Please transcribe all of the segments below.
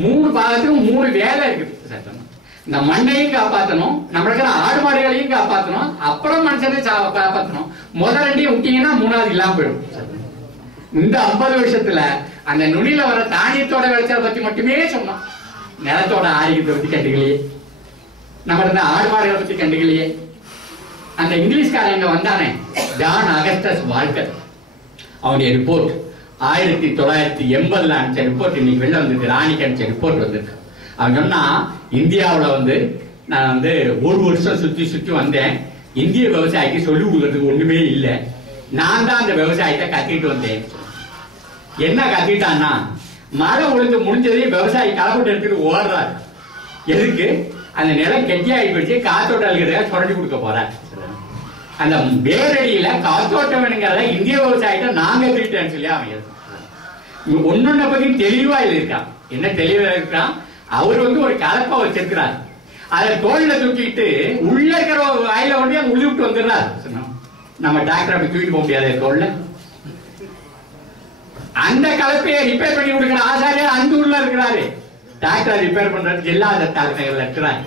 3 பாகத்துக்கும் 3 வேலை இருக்குது சட்டம். இந்த மண்ணையும் காப்பாற்றணும், நம்ம இருக்கிற ஆடு மாடுகளையும் காப்பாற்றணும், அப்புறம் மனுஷனை காப்பாற்றணும். முதல் 2 விட்டீங்கன்னா 3வது இல்லாம போயிடும். இந்த 50 வருஷத்துல அந்த நுனியில வர தானியத்தோட விளைச்சலை பத்தி மட்டுமே சொன்னோம். நிலத்தோட ஆரோக்கியத்தை பத்தி கண்டுக்கலையே, நம்ம இருந்த ஆடு மாடுகளை பத்தி கண்டுக்கலையே. அந்த இங்கிலீஷ்காரங்க வந்தானே ஜான் அகஸ்டஸ் வால்கர், அவனுடைய ரிப்போர்ட் 1980 அனுப்பிச்ச ரிப்போர்ட் இன்னைக்கு வெளில வந்திருக்கு. ராணிக்கு அனுப்பிச்ச ரிப்போர்ட் வந்திருக்கு. அவன் சொன்னா, இந்தியாவில் நான் 1 வருஷம் சுத்தி வந்தேன். இந்திய விவசாயிக்கு சொல்லிக் கொடுக்கறதுக்கு ஒண்ணுமே இல்லை. நான் தான் அந்த விவசாயத்தை கத்திட்டு வந்தேன். என்ன கத்திட்டான்னா, மழை ஒழுங்கு முடிஞ்சதையும் விவசாயி களைப்பட்டு எடுத்துட்டு ஓடுறாரு. எதுக்கு? அந்த நிலம் கெட்டியாகி போயிடுச்சு, காத்தோட்டம் இருக்கிறத சுரண்டி கொடுக்க போறாரு. அந்த வேரடியில காத்தோட்டம் வேணுங்கிறத இந்திய விவசாயத்தை நாங்க கத்திட்டேன்னு சொல்லி அவன் ஒன்னொன்ன பத்தி தெளிவா இருக்கான். என்ன தெளிவா இருக்கான்? அவர் ஒரு கலப்பை வச்சிருக்கிறார். அதை தோல்ல தூக்கிட்டு உள்ள இருக்கிற வாயில கொண்டு அங்க உள்ளி விட்டு வந்துடுறாரு. நம்ம டாக்டர் அப்படி தூக்கிட்டு போக முடியாது தோல்ல. அந்த கலப்பையை ரிப்பேர் பண்ணி கொடுக்கிற ஆசாரியார் அந்த உள்ள இருக்கிறாரு. டாக்டர் ரிப்பேர் பண்றதுக்கு இல்லாத தலைமைகள் இருக்கிறார்.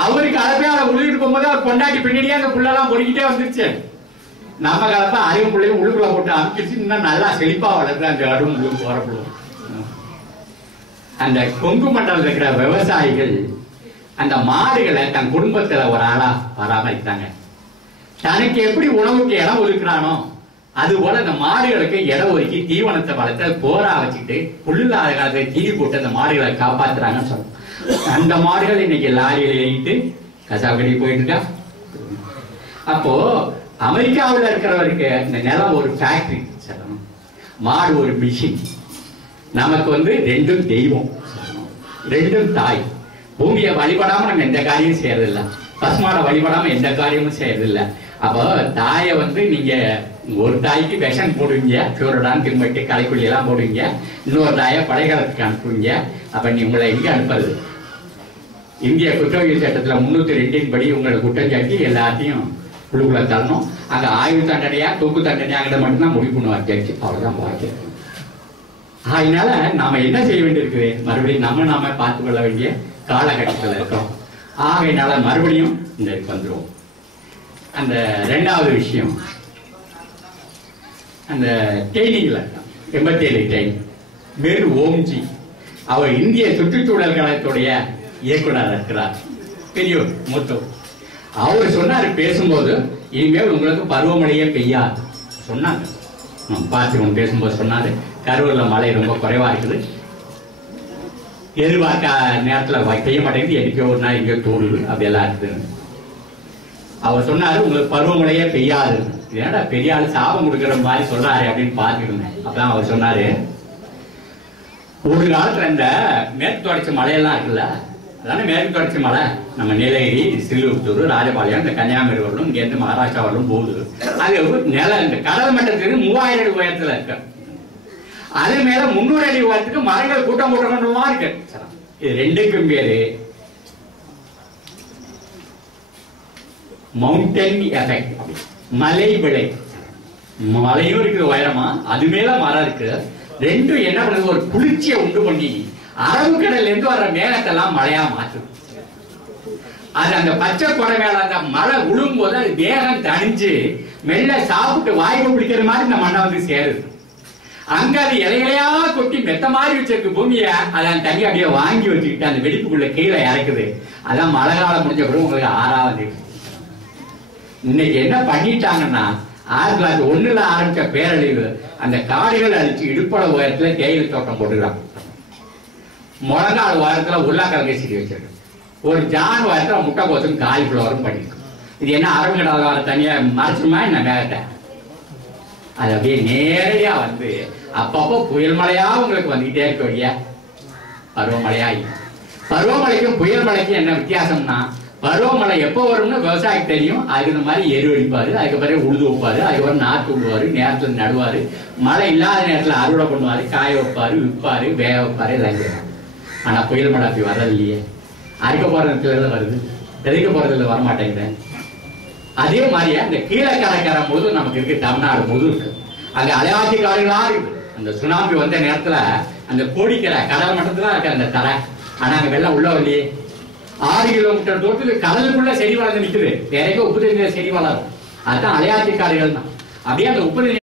அவருக்கு கலப்பையால உள்ளிட்டு போகும்போது அவர் கொண்டாடி பின்னாடியே அந்த புள்ளெல்லாம் பொறுக்கிட்டே வந்துருச்சு. நம்ம கலப்பை அறிவு பிள்ளையும் உள்ளுக்குள்ள போட்டு அமைச்சிருச்சு. இன்னும் நல்லா செழிப்பா வளர்ந்து அந்த அடும் உள்ளுக்கு போறப்போ அந்த கொங்கு மண்டலம் இருக்கிற விவசாயிகள் அந்த மாடுகளை தன் குடும்பத்துல ஒரு ஆளா பராமரித்தாங்க. தனக்கு எப்படி உணவுக்கு இடம் ஒதுக்குறானோ அது போல அந்த மாடுகளுக்கு இடம் ஒதுக்கி தீவனத்தை வளர்த்து போரா வச்சுக்கிட்டு புல்லுல காலத்தை தீனி போட்டு அந்த மாடுகளை காப்பாத்துறாங்கன்னு சொல்றோம். அந்த மாடுகள் இன்னைக்கு லாரியில ஏறிட்டு கசாபடி போயிட்டு இருக்கா. அப்போ அமெரிக்காவில் இருக்கிறவருக்கு இந்த நிலம் ஒரு ஃபேக்டரி, மாடு ஒரு மிஷின். நமக்கு 2ம் தெய்வம், 2ம் தாய். பூமியை வழிபடாம நம்ம எந்த காரியமும் செய்யறதில்லை, பசுமாடை வழிபடாம எந்த காரியமும் செய்யறதில்லை. அப்போ தாயை நீங்க ஒரு தாய்க்கு விஷம் போடுவீங்க, சூரடான் திரும்பிட்டு களைக்குள்ளி எல்லாம் போடுவீங்க, இன்னொரு தாயை படைகாலத்துக்கு அனுப்புவீங்க. அப்ப நீ உங்களை எங்க அனுப்புறது? இந்திய குற்றவியல் சட்டத்துல 302 படி உங்களை குற்றம் சாட்டி எல்லாத்தையும் உள்ளுக்குள்ள தரணும். அங்க ஆயுள் தண்டனையா தூக்கு தண்டனையாங்கிட்ட மட்டும்தான் முடிவு பண்ணுவார் ஜட்ஜி. அவ்வளவுதான் பாக்கியம். அதனால நாம என்ன செய்ய வேண்டியிருக்குது? மறுபடியும் நாம பார்த்து கொள்ள வேண்டிய காலகட்டத்தில் இருக்கிறோம். ஆகையினால மறுபடியும் இந்த வந்துடும். அந்த 2வது விஷயம், அந்த ட்ரெயினிங்ல 87 ட்ரெயின் மேரு ஓம்ஜி, அவர் இந்திய சுற்றுச்சூழல் கழகத்துடைய இயக்குனர் இருக்கிறார், பெரியோர் மூத்தவர். அவர் சொன்னாரு பேசும்போது, இனிமேல் உங்களுக்கு பருவமழையே பெய்யாது சொன்னாங்க. பார்த்து பேசும்போது சொன்னாரு, கரூர்ல மழை ரொம்ப குறைவா இருக்குது, எதிர்பார்க்க நேரத்துல பெய்ய மாட்டேங்குது, எதுக்கோ ஒரு நாள் எங்கேயோ தோணுது, அப்படி எல்லாம் இருக்குது. அவர் சொன்னாரு உங்களுக்கு பருவமழையே பெய்யாது. ஏன்னா பெரிய ஆள் சாபம் கொடுக்கிற மாதிரி சொல்றாரு அப்படின்னு பார்த்துட்டு இருந்தேன். அப்பதான் அவர் சொன்னாரு, ஒரு காலத்துல இந்த மேற்கு தொடர்ச்சி மலையெல்லாம் இருக்குல்ல, அதான மேற்கு தொடர்ச்சி மலை, நம்ம நீலகிரி, சில்லூர், ராஜபாளையம், இந்த கன்னியாகுமரி வரலும், இங்க இருந்து மகாராஷ்டிரா வரலும் போகுது. அது நிலம் இந்த கடல் மட்டத்துக்கு 3000 அடி உயரத்துல இருக்கு. அது மேல 300 அடி உயரத்துக்கு மரங்கள் கூட்டம் கூட்டமா இருக்கு. இது 2க்கும் பேரு மவுண்டன் எஃபெக்ட், மலை விளை. மலையும் இருக்குது உயரமா, அது மேல மரம் இருக்கு. 2ம் என்ன பண்ணுது? ஒரு குளிர்ச்சியை உண்டு பண்ணி அரபுக்கடல்ல இருந்து வர்ற மேகத்தெல்லாம் மழையா மாற்றுது. அது அந்த பச்சை கொடை மேல அந்த மழை விழும் போது அது வேகம் தணிஞ்சு மெல்ல சாப்பிட்டு வாய்ப்பு பிடிக்கிற மாதிரி இந்த மண்ணை சேருது. அங்க அது இலைகளையா கொட்டி மெத்த மாதிரி வச்சிருக்கு பூமியை, அதான் தண்ணி அப்படியே வாங்கி வச்சுக்கிட்டு அந்த வெடிப்புக்குள்ள கீழே இறக்குது. அதான் மழை காலம் முடிஞ்ச பிறகு உங்களுக்கு 6வது. இன்னைக்கு என்ன பண்ணிட்டாங்கன்னா, 1901 ஆரம்பிச்ச பேரழிவு, அந்த காடுகள் அழிச்சு இடுப்பட உயரத்துல தேயிலை தோட்டம் போட்டுக்கிறாங்க. முழங்கால் உயரத்துல உருளைக்கிழங்கு செடி வச்சிருக்கு. ஒரு ஜான் உயரத்துல முட்டைக்கோசும் காலிஃப்ளவரும் பண்ணிருக்கு. இது என்ன அரபிக்கடல் வர தனியா மறைச்சுமா என்ன மேகத்தை? அது அப்படியே நேரடியா அப்பப்போ புயல் மழையா உங்களுக்கு வந்துகிட்டே இருக்க வழியா பருவமழையா. பருவமழைக்கும் புயல் மழைக்கும் என்ன வித்தியாசம்னா, பருவமழை எப்போ வரும்னு விவசாயிக்கு தெரியும். அதுக்கு இந்த மாதிரி எரு அடிப்பாரு, அதுக்கு பிறகு உழுது வைப்பாரு, அதுக்கப்புறம் நாற்று விடுவாரு, நேரத்துல நடுவாரு, மழை இல்லாத நேரத்துல அறுவடை பண்ணுவாரு, காய வைப்பாரு, விற்பாரு, வேக வைப்பாரு, எல்லாம் செய்வாரு. ஆனா புயல் மழை அப்படி வர்றது இல்லையே. அறுக்க போற இடத்துல வருது, தெளிக்க போறதுல வரமாட்டேங்குது. அதே மாதிரியே அந்த கீழே கடற்கரை முழுதும் நமக்கு இருக்கு, தமிழ்நாடு முழுதும் இருக்கு. அங்க அலையாட்சி காடுகளா இருக்குது. அந்த சுனாமி வந்த நேரத்துல அந்த கோடிக்கரை கடல் மட்டத்துல இருக்க அந்த கரை. ஆனா அங்க வெள்ளம் உள்ள வரலையே. 6 கிலோமீட்டர் தூரத்துக்கு கடலுக்குள்ள செடி வளர்ந்து நிக்குது. வேற எங்க உப்பு தண்ணீர் செடி வளரும்? அதுதான் அலையாத்தி காடுகள் தான். அப்படியே அந்த உப்பு